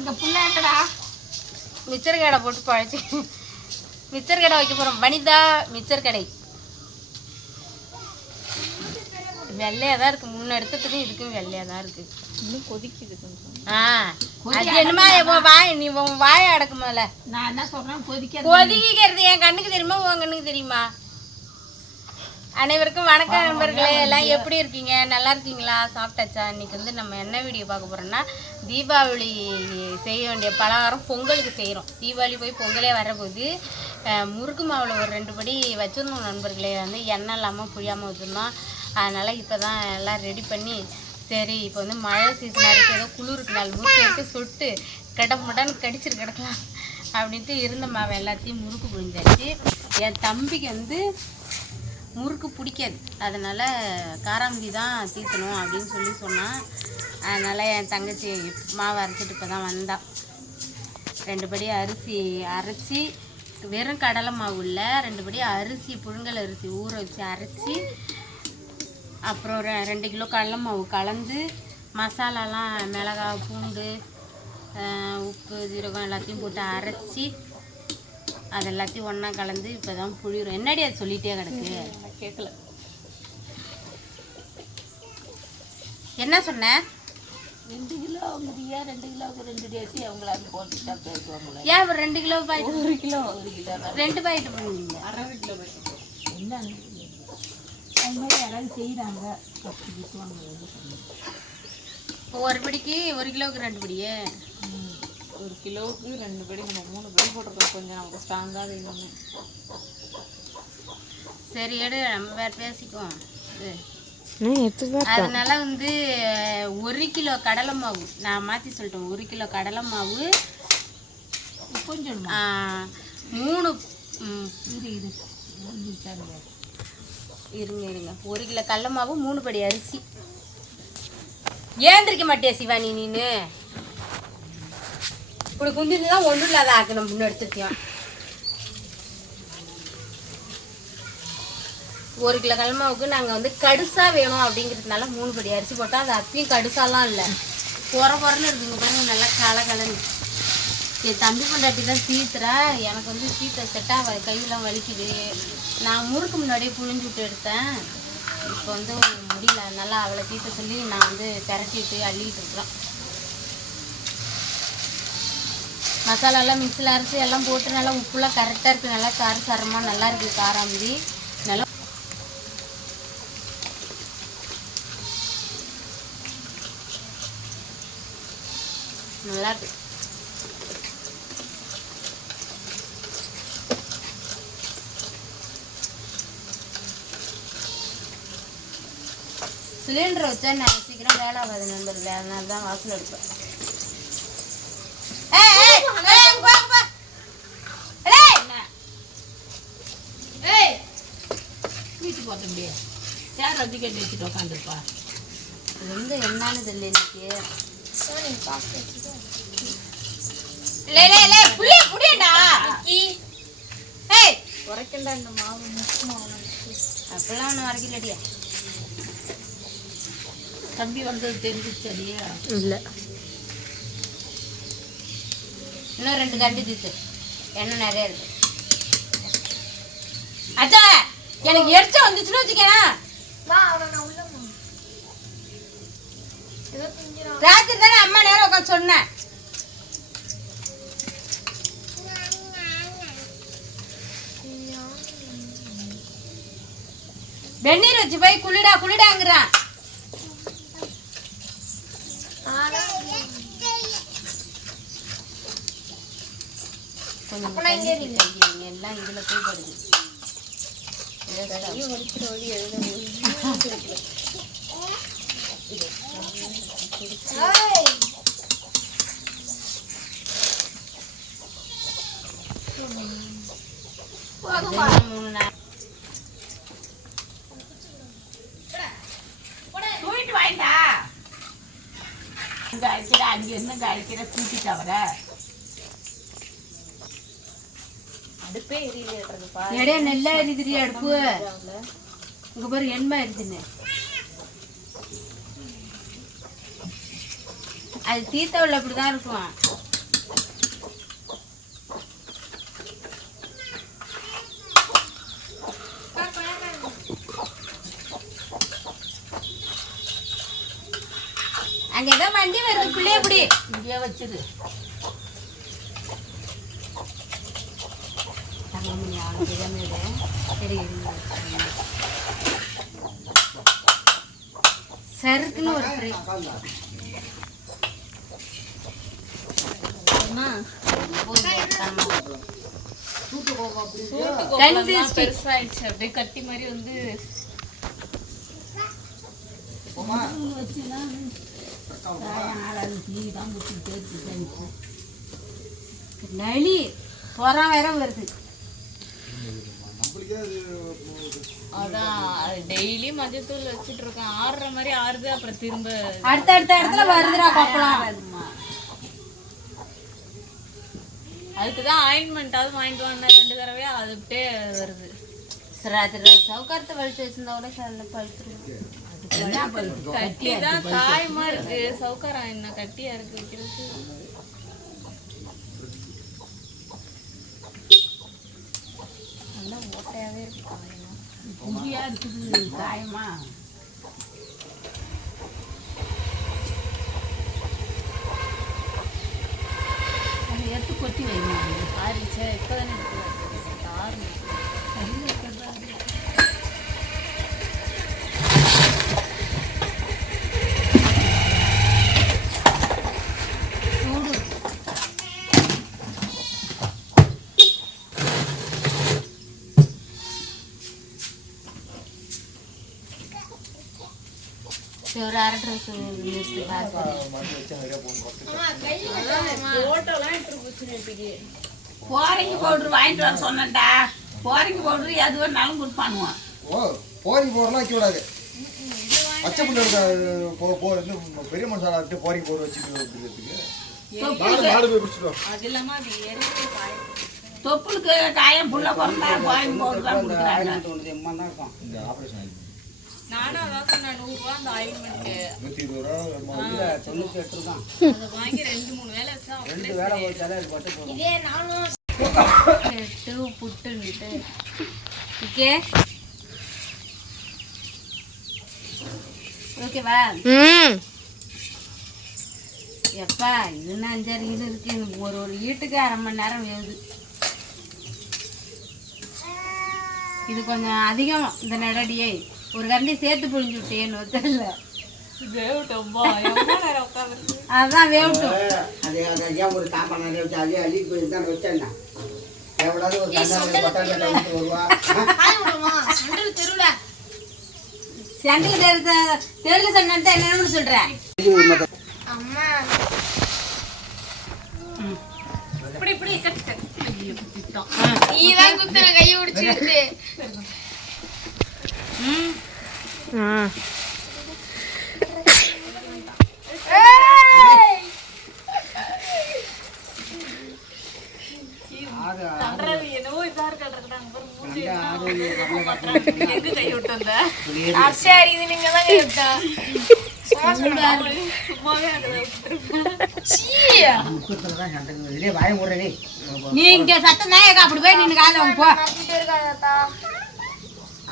அங்க புள்ள எங்கடா மிச்சர் கடை போட்டு பழச்சு. மிச்சர் கடை வைக்க போகிறோம் வனிதா மிச்சர் கடை. வெள்ளையாக தான் இருக்குது முன்ன எடுத்ததுக்கும் இதுக்கும் வெள்ளையாக தான் இருக்குது இன்னும் கொதிக்குது கொஞ்சம். ஆ. அது என்னமா உன் வாய் நீ உன் வாயை அடக்கு முதல்ல நான் என்ன சொல்றேன்? கொதிக்க கொதிக்கிறது என் கண்ணுக்கு தெரியுமா உன் கண்ணுக்கு தெரியுமா? அனைவருக்கும் வணக்கம் நண்பர்களே. எல்லாம் எப்படி இருக்கீங்க? நல்லா இருக்கீங்களா? சாப்பிட்டாச்சா? இன்னைக்கு வந்து நம்ம என்ன வீடியோ பார்க்க போகிறோம்னா தீபாவளி செய்ய வேண்டிய பலகாரம் பொங்கலுக்கு செய்கிறோம் தீபாவளி போய் பொங்கலே வரப்போகுது. முறுக்கு மாவில் ஒரு ரெண்டு படி வச்சுருந்தோம் நண்பர்களே. வந்து எண்ணெய் இல்லாமல் புழியாமல் வச்சுருந்தோம். அதனால் இப்போ தான் எல்லாம் ரெடி பண்ணி சரி இப்போ வந்து மழை சீசனாக இருக்குது ஏதோ குளிருக்கு நாள். முறுக்கு எடுத்து சுட்டு கட முட்டான்னு கிடக்கலாம் அப்படின்ட்டு இருந்த மாவை எல்லாத்தையும் முறுக்கு புழிஞ்சாச்சு. என் தம்பிக்கு வந்து முறுக்கு பிடிக்காது. அதனால் காராமதி தான் தீர்த்தணும் அப்படின்னு சொல்லி சொன்னான் அதனால் என் தங்கச்சி மாவு அரைச்சிட்டு இப்போ தான் வந்தாள் ரெண்டு படி அரிசி அரைச்சி வெறும் கடலை மாவு இல்லை ரெண்டு படி அரிசி புழுங்கல் அரிசி ஊற வச்சு அரைச்சி அப்புறம் ரெ- ரெண்டு கிலோ கடலை மாவு கலந்து மசாலாலாம் மிளகா பூண்டு உப்பு ஜீரகம் எல்லாத்தையும் போட்டு அரைச்சி அது எல்லாத்தையும் ஒன்றா கலந்து இப்போ தான் புழியுறோம் என்னடி அது சொல்லிட்டே கிடக்கு? கேட்கல என்ன சொன்ன? ரெண்டு கிலோ முடியா ரெண்டு கிலோவுக்கு ரெண்டு டேசி அவங்கள அது போட்டுட்டா பேசுவாங்களே. ஏன் ஒரு ரெண்டு கிலோ பாக்கெட்? ஒரு கிலோ ஒரு கிலோ. ரெண்டு பாக்கெட் பண்ணுவீங்க? அரை கிலோ என்ன? அது மாதிரி யாராவது செய்கிறாங்க அப்படி விட்டுவாங்க ஒரு படிக்கு ஒரு கிலோவுக்கு ரெண்டு படியே? ஒரு கிலோவுக்கு ரெண்டு படி நம்ம மூணு படி போட்டிருக்கோம். கொஞ்சம் நமக்கு ஸ்ட்ராங்காக வேணும்னு. சரி எடு. நம்ம வேறு பேசிக்குவோம். அதனால வந்து ஒரு கிலோ கடலை மாவு. நான் மாற்றி சொல்லிட்டேன். ஒரு கிலோ கடலை மாவு. கொஞ்சம் மூணு ம், இது இது இது தருங்க. இருங்க இருங்க. ஒரு கிலோ கடலை மாவு மூணு படி அரிசி. ஏந்திரிக்க மாட்டியா சிவானி நீனு? இப்படி குந்திந்து தான் ஒன்றும் இல்லாத ஆக்கணும் முன்னே எடுத்துருக்கியான் ஒரு கிலோ கல்மாவுக்கு நாங்கள் வந்து கடுசாக வேணும் அப்படிங்கிறதுனால மூணு படி அரிசி போட்டால் அது அப்பயும் கடுசாலாம் இல்லை. குறை குறைன்னு இருக்குங்க பாருங்க நல்லா கல கலன்னு. என் தம்பி பொண்டாட்டி தான் தீத்துறா எனக்கு வந்து தீத்த செட்டாக கையெல்லாம் வலிக்குது. நான் முறுக்கு முன்னாடியே புழிஞ்சு விட்டு எடுத்தேன். இப்போ வந்து முடியல. நல்லா அவளை சீத்த சொல்லி நான் வந்து திரட்டிட்டு அள்ளிக்கிட்டு இருக்கிறேன் மசாலாலாம் மிக்சியில் அரைச்சி எல்லாம் போட்டு நல்லா உப்புலாம் கரெக்டாக இருக்குது நல்லா கார சாரமாக நல்லா இருக்குது காராம்பி. நல்லா நல்லா இருக்கு. சிலிண்டர் வச்சா நான் சீக்கிரம் வேலை ஆகாது நண்பர்களே. அதனால தான் வாசல் எடுப்பேன் ஏய், ஏய், ஏய், அங்க பா, அங்க பா. ஏய், ஏய், வீட்டு போட்ட முடியாது சேர் அதிக கட்டி வச்சுட்டு உட்காந்துருப்பா இது வந்து என்னன்னு தெரியல எனக்கு லே, லே, லே, புளிய, புளியண்டா. ஏய், குறைக்கண்டா இந்த மாவு முக்கு மாவு அப்படிலாம் ஒன்றும் வரைக்கலடியா தம்பி வந்தது தெரிஞ்சிச்சு இல்லையா இல்லை. இன்னும் ரெண்டு கண்டி தீத்து. எண்ணெய் நிறைய இருக்கு. அச்சா எனக்கு எரிச்சல் வந்துச்சுன்னு வச்சுக்கேன் ராத்திரி தானே அம்மா நேரம் உட்காந்து சொன்னேன் வெந்நீர் வச்சு போய் குளிடா குளிடாங்கிறான். எல்லாம் இதுல போய் படுது. மூணு நாள் தூக்கிட்டு வாங்கிட்டா இங்க என்ன அடிக்கிற தூக்கி தவிர அடுப்பே எரியலையாட்டுறதுப்பா இடையே நெல்லா எரியுதுடி அடுப்பு. உங்க பாரு எண்மை எரிதுன்னு அது தீத்தவில் அப்படி தான் இருக்கும். அங்கே ஏதோ வண்டி வருது பிள்ளைய இப்படி இங்கேயே வச்சிரு. இருங்க. சருக்குன்னு ஒரு ட்ரை பெருசாயிடுச்சு. அப்படியே கட்டி மாதிரி வந்து நளி புறம் வேற வருது. அதான் டெய்லி மஞ்சத்தூள் வச்சுட்டு இருக்கேன் ஆறுற மாதிரி ஆறுது அப்புறம் திரும்ப அடுத்த அடுத்த இடத்துல வருதுடா கொப்பளம் அதுக்கு தான் ஆயின்மெண்ட்டாவது வாங்கிட்டு வாங்க. ரெண்டு தடவையா அது அப்படியே வருது. சரி அது சவுக்காரத்தை வலிச்சு வச்சிருந்தா கூட சில பழுத்துருவோம் கட்டி தான் காயமா இருக்கு. சவுக்காரம் என்ன கட்டியா இருக்கு வைக்கிறதுக்கு? நல்லா ஓட்டையாவே இருக்கு. காயமா. புதியா இருக்குது காயமா அது எடுத்து கொட்டி வைமா ஆறிச்சே இப்போதானே இருக்கு. ஆறு சூடு சரி, ஒரு அரை ட்ரெஸ் நிறுத்தி பார்த்து ஓட்டெல்லாம் எடுத்து போச்சு நேற்றுக்கு போரிங்க பவுடர் வாங்கிட்டு வர சொன்னேன்டா. போரிங்க பவுடர் எது வேணாலும் கொடுப்பானுவான் ஓ போரிங் போடலாம் வைக்கக்கூடாது பச்சை புள்ள இருக்க போ போ இன்னும் பெரிய மனுஷாலா இருக்கு போரிங் வச்சுக்கிறதுக்கு காய. தொப்புளுக்கு காயம் புள்ள பிறந்தா போரிங்க பவுடர் தான் கொடுக்குறாங்க. இந்த ஆப்ரேஷன் ஆகி நானும் அதான் சொன்னேன் நூறுரூவா அந்த ஆயில்மெண்ட்டு நூற்றி இருபது ரூபா வருமா? அதை வாங்கி ரெண்டு மூணு வேலை வச்சா ஓகே. ஓகேவா எப்பா இதுன்னு அஞ்சாறு இது இருக்கு. எனக்கு ஒரு ஒரு வீட்டுக்கு அரை மணி நேரம் வேகுது இது கொஞ்சம் அதிகம் இந்த நடடியே ஒரு கரண்டி சேர்த்து புழிஞ்சு விட்டேன்னு ஒத்தல வேவட்டோம்பா எவ்வளோ நேரம் உட்காந்துருக்கு அதுதான் வேகட்டும் அது அது ஏன் ஒரு சாப்பாடு நிறைய வச்சு அதே அள்ளி போய் தான் வச்சேன் எவ்வளவு ஒரு கண்ணாடி பட்டாங்க விட்டு வருவா? செண்டுக்கு தெரு தெருல சொன்னா என்னன்னு சொல்றேன். இப்படி இப்படி. நீதான் குத்துன கையை பிடிச்சிட்டு ஆறு பண்றது என்னவோ இதா இருக்கிறது மூஞ்சி ஆறு ஆறு எங்க கை விட்டு வந்த வெளியே சரி இது நீங்க தான் கை விட்டா சும்மாவே அதை முக்கத்துல தான் சண்டைக்கு வெளியே வாய முடுறே நீ இங்க சத்தம் தான் அப்படி போய் நின்று காலைல போ.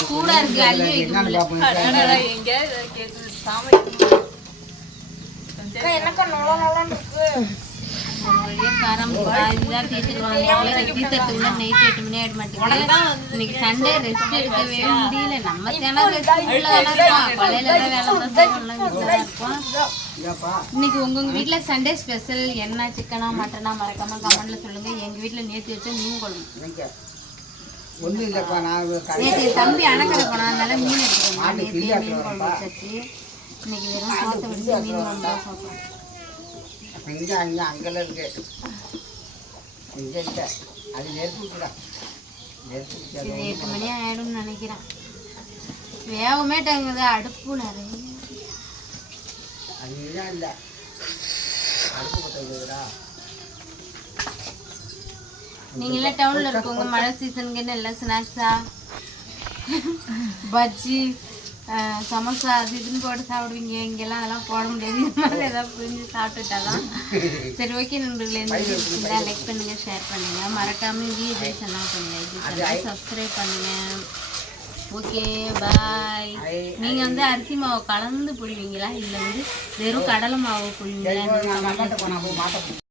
சூடா இருக்கு அள்ளி கேட்குது சாமி? இன்னைக்கு சண்டே ரெஸ்ட் எடுக்கவே முடியல. நம்ம இன்னைக்கு உங்க வீட்ல சண்டே ஸ்பெஷல் என்ன சிக்கனா மட்டனா மறக்காம கமெண்ட்ல சொல்லுங்க. எங்க வீட்ல நேத்து வச்ச மீன் குழம்பு. ஒன்றும் இல்லைப்பா நான் நேற்று தம்பி அணக்கரை போனா அதனால மீன் மாட்டு நேற்று மீன் குழம்பு வச்சாச்சு. இன்னைக்கு வெறும் சோத்தை வச்சு மீன் குழம்பு தான் சாப்பிட்டோம் இங்கே அங்கே அங்கெல்லாம் இருக்கு. இங்கே இல்லை. அது நெருப்பு விட்டுடா இது விட்டு எட்டு மணி ஆயிடும்னு நினைக்கிறேன். வேகமே டங்குது அடுப்பு நிறைய. அது இதுதான் இல்லை. அடுப்பு பற்ற வைக்கிறதா நீங்க எல்லாம் டவுன்ல இருக்கவங்க மழை சீசனுக்குன்னு எல்லாம் ஸ்நாக்ஸா பஜ்ஜி சமோசா அது இதுன்னு போட்டு சாப்பிடுவீங்க. இங்கெல்லாம் அதெல்லாம் போட முடியாது. மாதிரி ஏதாவது புரிஞ்சு சாப்பிட்டுட்டாதான். சரி ஓகே நண்பர்களே இந்த லைக் பண்ணுங்க ஷேர் பண்ணுங்க. மறக்காம வீடியோ சேனல் பண்ணுங்க. சப்ஸ்கிரைப் பண்ணுங்க. ஓகே பாய் ஐ- நீங்க வந்து அரிசி மாவு கலந்து புழிவீங்களா? இல்ல வந்து வெறும் கடலை மாவு புழிவீங்களா?